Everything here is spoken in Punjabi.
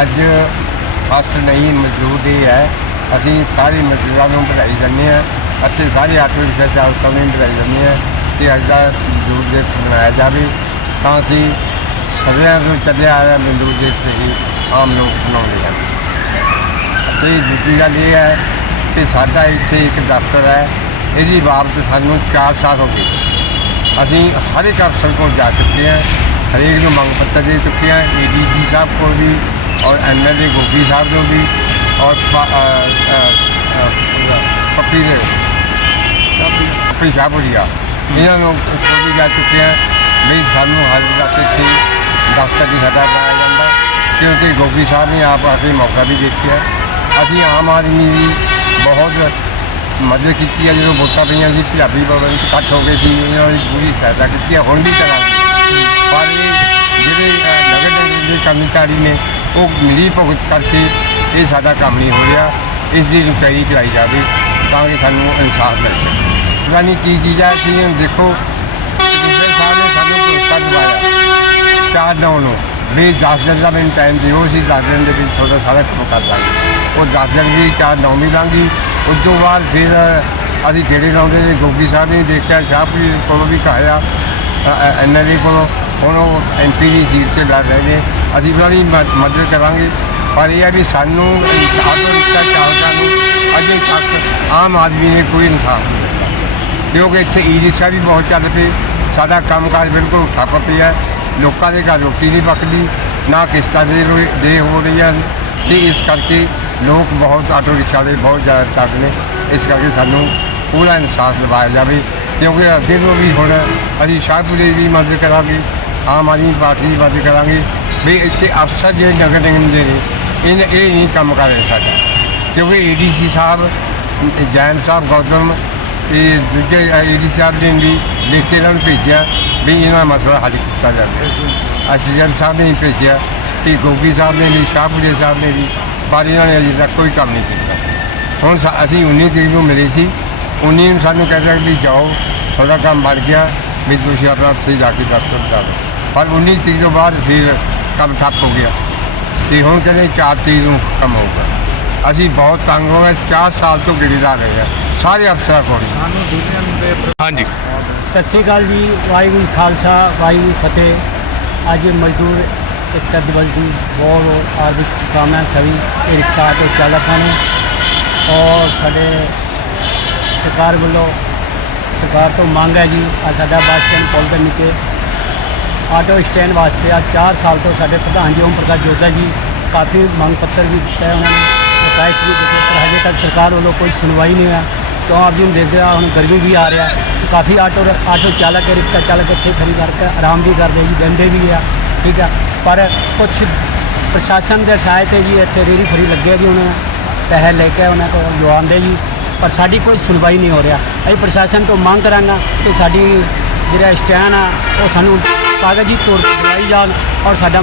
ਅੱਜ ਫਸਟ ਨਹੀਂ, ਮਜ਼ਦੂਰ ਡੇ ਹੈ। ਅਸੀਂ ਸਾਰੇ ਮਜ਼ਦੂਰਾਂ ਨੂੰ ਵਧਾਈ ਦਿੰਦੇ ਹਾਂ ਅਤੇ ਸਾਰੇ ਆਟੋ ਰਿਕਸ਼ਾ ਚਾਲਕਾਂ ਨੂੰ ਵਧਾਈ ਦਿੰਦੇ ਹਾਂ ਕਿ ਅੱਜ ਦਾ ਮਜ਼ਦੂਰ ਦਿਵਸ ਮਨਾਇਆ ਜਾਵੇ। ਤਾਂ ਕਿ ਸਦੀਆਂ ਤੋਂ ਚੱਲਿਆ ਆਇਆ ਮਜ਼ਦੂਰ ਦਿਵਸ ਹੀ ਆਮ ਲੋਕ ਮਨਾਉਂਦੇ ਹਨ ਅਤੇ ਦੂਜੀ ਗੱਲ ਇਹ ਹੈ ਕਿ ਸਾਡਾ ਇੱਥੇ ਇੱਕ ਦਫ਼ਤਰ ਹੈ। ਇਹਦੀ ਬਾਬਤ ਸਾਨੂੰ 4 ਸਾਲ ਹੋ ਗਏ। ਅਸੀਂ ਹਰ ਇੱਕ ਅਫਸਰ ਕੋਲ ਜਾ ਚੁੱਕੇ ਹਾਂ। ਹਰੇਕ ਨੂੰ ਮੰਗ ਪੱਤਰ ਦੇ ਚੁੱਕੇ ਹਾਂ। ਏਡੀਸੀ ਸਾਹਿਬ ਕੋਲ ਵੀ ਔਰ ਐਮਐਲਏ ਗੋਪੀ ਸਾਹਿਬ ਨੂੰ ਵੀ ਔਰ ਪ- ਅ, ਅ, ਅ, ਇਹਨਾਂ ਨੂੰ ਕੋਲ ਵੀ ਜਾ ਚੁੱਕੇ ਹਾਂ ਵੀ ਸਾਨੂੰ ਹਰ ਤੱਕ ਇੱਥੇ ਦਫ਼ਤਰ ਨਹੀਂ ਸਾਡਾ ਬਣਾਇਆ ਜਾਂਦਾ ਕਿਉਂਕਿ ਗੋਪੀ ਸਾਹਿਬ ਨੇ ਆਪ ਆ ਕੇ ਮੌਕਾ ਵੀ ਦੇਖਿਆ ਅਸੀਂ ਆਮ ਆਦਮੀ ਦੀ ਬਹੁਤ ਮਦਦ ਕੀਤੀ ਹੈ ਜਦੋਂ ਵੋਟਾਂ ਪਈਆਂ ਸੀ ਪੰਜਾਬੀ ਭਵਨ 'ਚ ਇਕੱਠ ਹੋ ਗਏ ਸੀ ਇਹਨਾਂ ਦੀ ਪੂਰੀ ਸਹਾਇਤਾ ਕੀਤੀ ਹੈ ਹੁਣ ਵੀ ਕਰਾਂਗੇ ਪਰ ਜਿਹੜੇ ਨਗਰ ਨਿਗਮ ਦੇ ਕਰਮਚਾਰੀ ਨੇ ਉਹ ਮਿਲੀ ਭੁਗਤ ਕਰਕੇ ਇਹ ਸਾਡਾ ਕੰਮ ਨਹੀਂ ਹੋ ਰਿਹਾ, ਇਸ ਦੀ ਇਨਕੁਆਇਰੀ ਕਰਾਈ ਜਾਵੇ ਤਾਂ ਕਿ ਸਾਨੂੰ ਇਨਸਾਫ ਮਿਲ ਸਕੇ। ਪਤਾ ਨਹੀਂ ਕੀ ਚੀਜ਼ ਹੈ ਕਿ ਦੇਖੋ ਦੂਸਰੇ ਸਾਹਿਬ ਨੇ ਸਾਨੂੰ ਭਰੋਸਾ ਦਿਵਾਇਆ। ਚਾਰ ਨੌ ਨੂੰ। ਵੀ 10 ਦਿਨ ਦਾ ਮੈਨੂੰ ਟਾਈਮ ਦਿਓ, ਅਸੀਂ 10 ਦਿਨ ਦੇ ਵਿੱਚ ਤੁਹਾਡਾ ਸਾਰਾ ਕੰਮ ਕਰ ਦਾਂਗੇ ਉਹ 10 ਦਿਨ ਵੀ ਚਾਰ ਨੌ ਵੀ ਲਾਂਗੀ ਉਸ ਤੋਂ ਬਾਅਦ ਫਿਰ ਅਸੀਂ ਗੇੜੇ ਲਾਉਂਦੇ ਨੇ ਗੋਗੀ ਸਾਹਿਬ ਨੇ ਦੇਖਿਆ, ਸ਼ਾਹਪੁਰੀ ਕੋਲੋਂ ਵੀ ਕਹਾਇਆ ਐਨਐਲਏ ਕੋਲੋਂ। ਹੁਣ ਉਹ ਐਮਪੀ ਦੀ ਸੀਟ ਤੇ ਲੜ ਰਹੇ ਨੇ। ਅਸੀਂ ਉਹਨਾਂ ਦੀ ਮ- ਮਦਦ ਕਰਾਂਗੇ। ਪਰ ਇਹ ਹੈ ਵੀ ਸਾਨੂੰ ਆਟੋ ਰਿਕਸ਼ਾ ਚਾਲਕਾਂ ਨੂੰ ਅਜੇ ਤੱਕ ਆਮ ਆਦਮੀ ਨੇ ਕੋਈ ਇਨਸਾਫ ਨਹੀਂ ਦਿੱਤਾ। ਕਿਉਂਕਿ ਇੱਥੇ ਈ ਰਿਕਸ਼ਾ ਵੀ ਬਹੁਤ ਚੱਲ ਪਏ। ਸਾਡਾ ਕੰਮਕਾਜ ਬਿਲਕੁਲ ਠੱਪ ਪਿਆ। ਹੈ। ਲੋਕਾਂ ਦੇ ਘਰ ਰੋਟੀ ਨਹੀਂ ਪੱਕਦੀ, ਨਾ ਕਿਸ਼ਤਾਂ ਦੇ ਦੇ ਹੋ ਰਹੀਆਂ ਹਨ। ਤੇ ਇਸ ਕਰਕੇ ਲੋਕ ਬਹੁਤ ਆਟੋ ਰਿਕਸ਼ਾ ਦੇ ਬਹੁਤ ਜ਼ਿਆਦਾ ਚੱਕ ਨੇ। ਇਸ ਕਰਕੇ ਸਾਨੂੰ ਪੂਰਾ ਇਨਸਾਫ ਦਿਵਾਇਆ ਜਾਵੇ। ਕਿਉਂਕਿ ਅੱਗੇ ਤੋਂ ਵੀ ਹੁਣ ਅਸੀਂ ਸ਼ਾਹਪੁਰੇ ਦੀ ਮਦਦ ਕਰਾਂਗੇ, ਆਮ ਆਦਮੀ ਪਾਰਟੀ ਦੀ ਮਦਦ ਕਰਾਂਗੇ। ਵੀ ਇੱਥੇ ਅਫਸਰ ਜਿਹੜੇ ਨਗਰ ਨਿਗਮ ਦੇ ਨੇ ਇਹ ਇਹ ਨਹੀਂ ਕੰਮ ਕਰ ਰਹੇ ਸਾਡਾ। ਕਿਉਂਕਿ ਏਡੀਸੀ ਸਾਹਿਬ, ਜੈਨ ਸਾਹਿਬ, ਗੌਤਮ ਇਹ ਦੂਜੇ ਏਡੀ ਸਾਹਿਬ ਨੇ ਵੀ ਲਿਖ ਕੇ ਇਹਨਾਂ ਨੂੰ ਭੇਜਿਆ ਵੀ ਇਹਨਾਂ ਦਾ ਮਸਲਾ ਹੱਲ ਕੀਤਾ ਜਾਵੇ। ਅਸੀਜਨ ਸਾਹਿਬ ਨੇ ਵੀ ਭੇਜਿਆ ਕਿ ਗੋਗੀ ਸਾਹਿਬ ਨੇ ਵੀ ਸ਼ਾਹਪੁਰੇ ਸਾਹਿਬ ਨੇ ਵੀ, ਪਰ ਇਹਨਾਂ ਨੇ ਅਜੇ ਤੱਕ ਕੋਈ ਕੰਮ ਨਹੀਂ ਕੀਤਾ। ਹੁਣ ਅਸੀਂ 19 ਤਰੀਕ ਨੂੰ ਮਿਲੇ ਸੀ 19 ਨੂੰ ਸਾਨੂੰ ਕਹਿੰਦਾ ਵੀ ਜਾਓ, ਤੁਹਾਡਾ ਕੰਮ ਬਣ ਗਿਆ, ਵੀ ਤੁਸੀਂ ਆਪਣਾ ਉੱਥੇ ਜਾ ਕੇ ਦਫ਼ਤਰ ਕਰੋ ਪਰ 19 ਤਰੀਕ ਤੋਂ ਬਾਅਦ ਫਿਰ ਕੰਮ ਠੱਪ ਹੋ ਗਿਆ। ਤੇ ਹੁਣ ਕਹਿੰਦੇ 4 ਤਰੀਕ ਨੂੰ ਕੰਮ ਹੋਊਗਾ। ਅਸੀਂ ਬਹੁਤ ਤੰਗ ਹੋ ਗਏ 4 ਸਾਲ ਤੋਂ ਗਿੜੀਦਾਰ ਰਹੇ ਆ ਸਾਰੇ ਅਫਸਰਾਂ ਕੋਲ ਸਾਨੂੰ ਦੁਨੀਆ ਦੇ ਹਾਂਜੀ। ਸਤਿ ਸ਼੍ਰੀ ਅਕਾਲ ਜੀ ਵਾਹਿਗੁਰੂ ਖਾਲਸਾ ਵਾਹਿਗੁਰੂ ਫਤਿਹ। ਅੱਜ ਮਜ਼ਦੂਰ ਇੱਕ ਦਿਵਸ ਦੀ ਬਹੁਤ ਹਾਰਦਿਕ ਸ਼ੁਭਕਾਮਨਾਵਾਂ ਸਭੀ। ਇਹ ਰਿਕਸ਼ਾ ਆਟੋ ਚਾਲਕਾਂ ਨੂੰ ਔਰ ਸਾਡੇ ਸਰਕਾਰ ਵੱਲੋਂ ਸਰਕਾਰ ਤੋਂ ਮੰਗ ਹੈ ਜੀ ਆ ਸਾਡਾ ਬੱਸ ਸਟੈਂਡ ਪੁਲ ਦੇ ਨੀਚੇ ਆਟੋ ਸਟੈਂਡ ਵਾਸਤੇ ਆ 4 ਸਾਲ ਤੋਂ ਸਾਡੇ ਪ੍ਰਧਾਨ ਜੀ ਓਮ ਪ੍ਰਕਾਸ਼ ਜੋਗਾ ਜੀ ਕਾਫੀ ਮੰਗ ਪੱਤਰ ਵੀ ਦਿੱਤਾ ਉਹਨਾਂ ਨੇ ਸ਼ਿਕਾਇਤ ਵੀ ਦਿੱਤੀ ਪਰ ਹਜੇ ਤੱਕ ਸਰਕਾਰ ਵੱਲੋਂ ਕੋਈ ਸੁਣਵਾਈ ਨਹੀਂ ਹੋਇਆ। ਕਿਉਂ ਆਪ ਜੀ ਨੂੰ ਦੇਖਦੇ ਆ ਹੁਣ ਗਰਮੀ ਵੀ ਆ ਰਿਹਾ ਕਾਫੀ ਆਟੋ ਆਟੋ ਚਾਲਕ ਹੈ, ਰਿਕਸ਼ਾ ਚਾਲਕ ਇੱਥੇ ਖੜੀ ਕਰਕੇ ਆਰਾਮ ਵੀ ਕਰਦੇ ਜੀ, ਬਹਿੰਦੇ ਵੀ ਆ ਠੀਕ ਆ ਪਰ ਕੁਝ ਪ੍ਰਸ਼ਾਸਨ ਦੇ ਸਹਾਇਤ ਹੈ ਜੀ, ਇੱਥੇ ਰੇੜੀ ਫਰੀ ਲੱਗਿਆ ਜੀ ਉਹਨਾਂ ਪੈਸੇ ਲੈ ਕੇ ਉਹਨਾਂ ਕੋਲ ਲਵਾਉਂਦੇ ਜੀ, ਪਰ ਸਾਡੀ ਕੋਈ ਸੁਣਵਾਈ ਨਹੀਂ ਹੋ ਰਿਹਾ। ਅਸੀਂ ਪ੍ਰਸ਼ਾਸਨ ਤੋਂ ਮੰਗ ਕਰਾਂਗਾ ਕਿ ਸਾਡੀ ਜਿਹੜਾ ਸਟੈਂਡ ਆ, ਉਹ ਸਾਨੂੰ ਕਾਗਜ਼ੀ ਤੌਰ ਤੇ ਦਿਵਾਈ ਜਾਣ ਔਰ ਸਾਡਾ